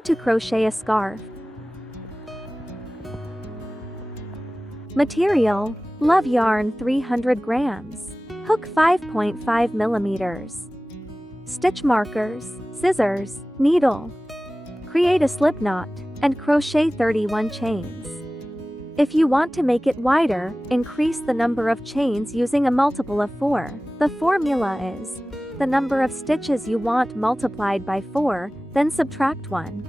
How to crochet a scarf. Material: love yarn 300 grams, hook 5.5 millimeters, stitch markers, scissors, needle. Create a slip knot and crochet 31 chains. If you want to make it wider, increase the number of chains using a multiple of 4. The formula is the number of stitches you want multiplied by 4, then subtract 1.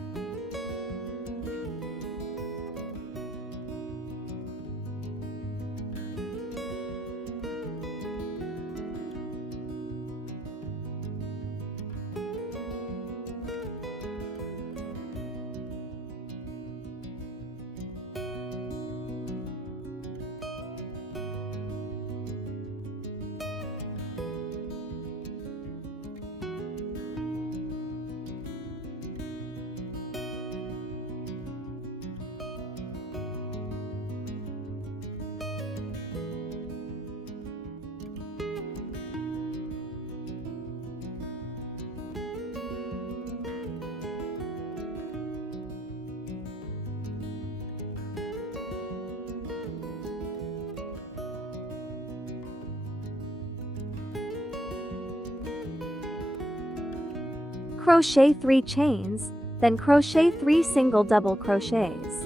Crochet 3 chains, then crochet 3 single double crochets.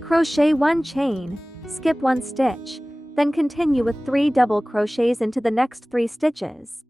Crochet 1 chain, skip 1 stitch, then continue with 3 double crochets into the next 3 stitches.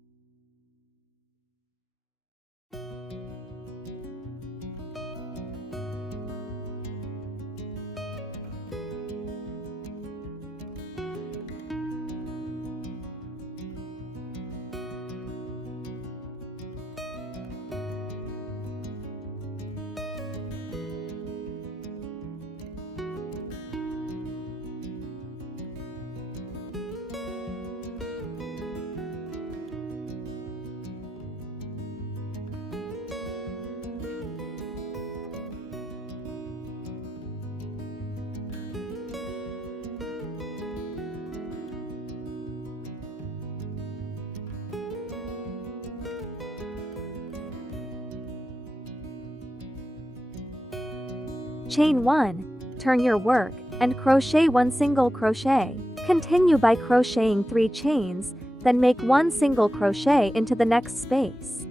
Chain 1, turn your work, and crochet 1 single crochet. Continue by crocheting 3 chains, then make 1 single crochet into the next space.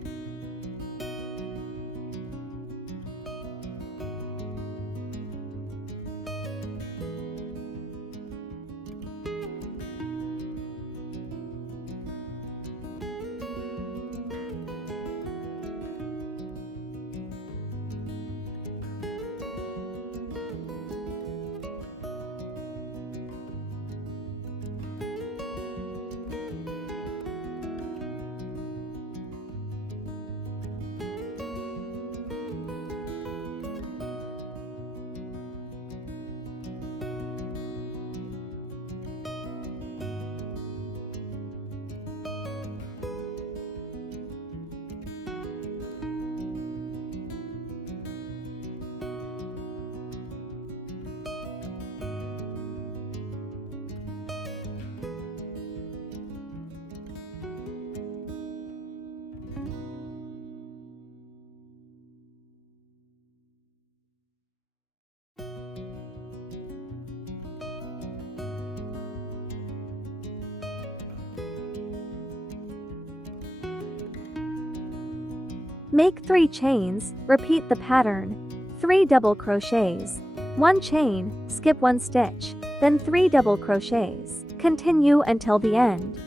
Make 3 chains, repeat the pattern. 3 double crochets, 1 chain, skip 1 stitch, then 3 double crochets. Continue until the end.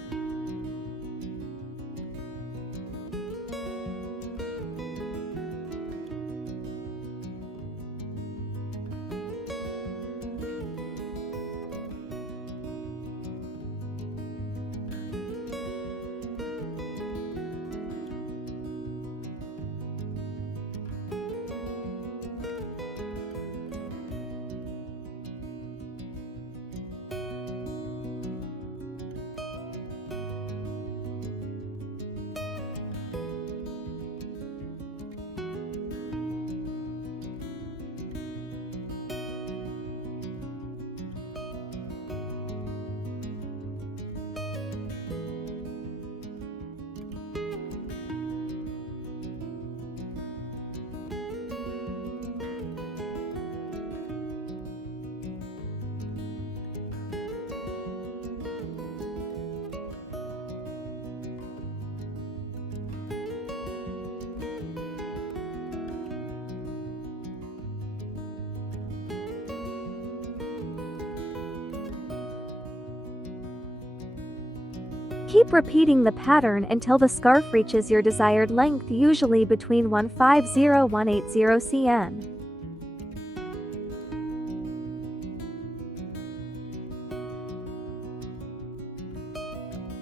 Keep repeating the pattern until the scarf reaches your desired length, usually between 150–180 cm.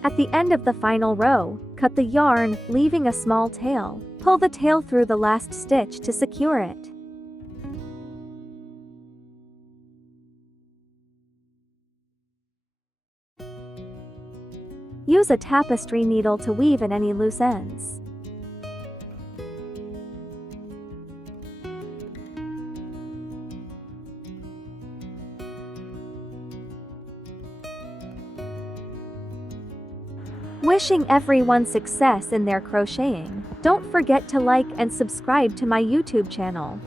At the end of the final row, cut the yarn, leaving a small tail. Pull the tail through the last stitch to secure it. Use a tapestry needle to weave in any loose ends. Wishing everyone success in their crocheting. Don't forget to like and subscribe to my YouTube channel.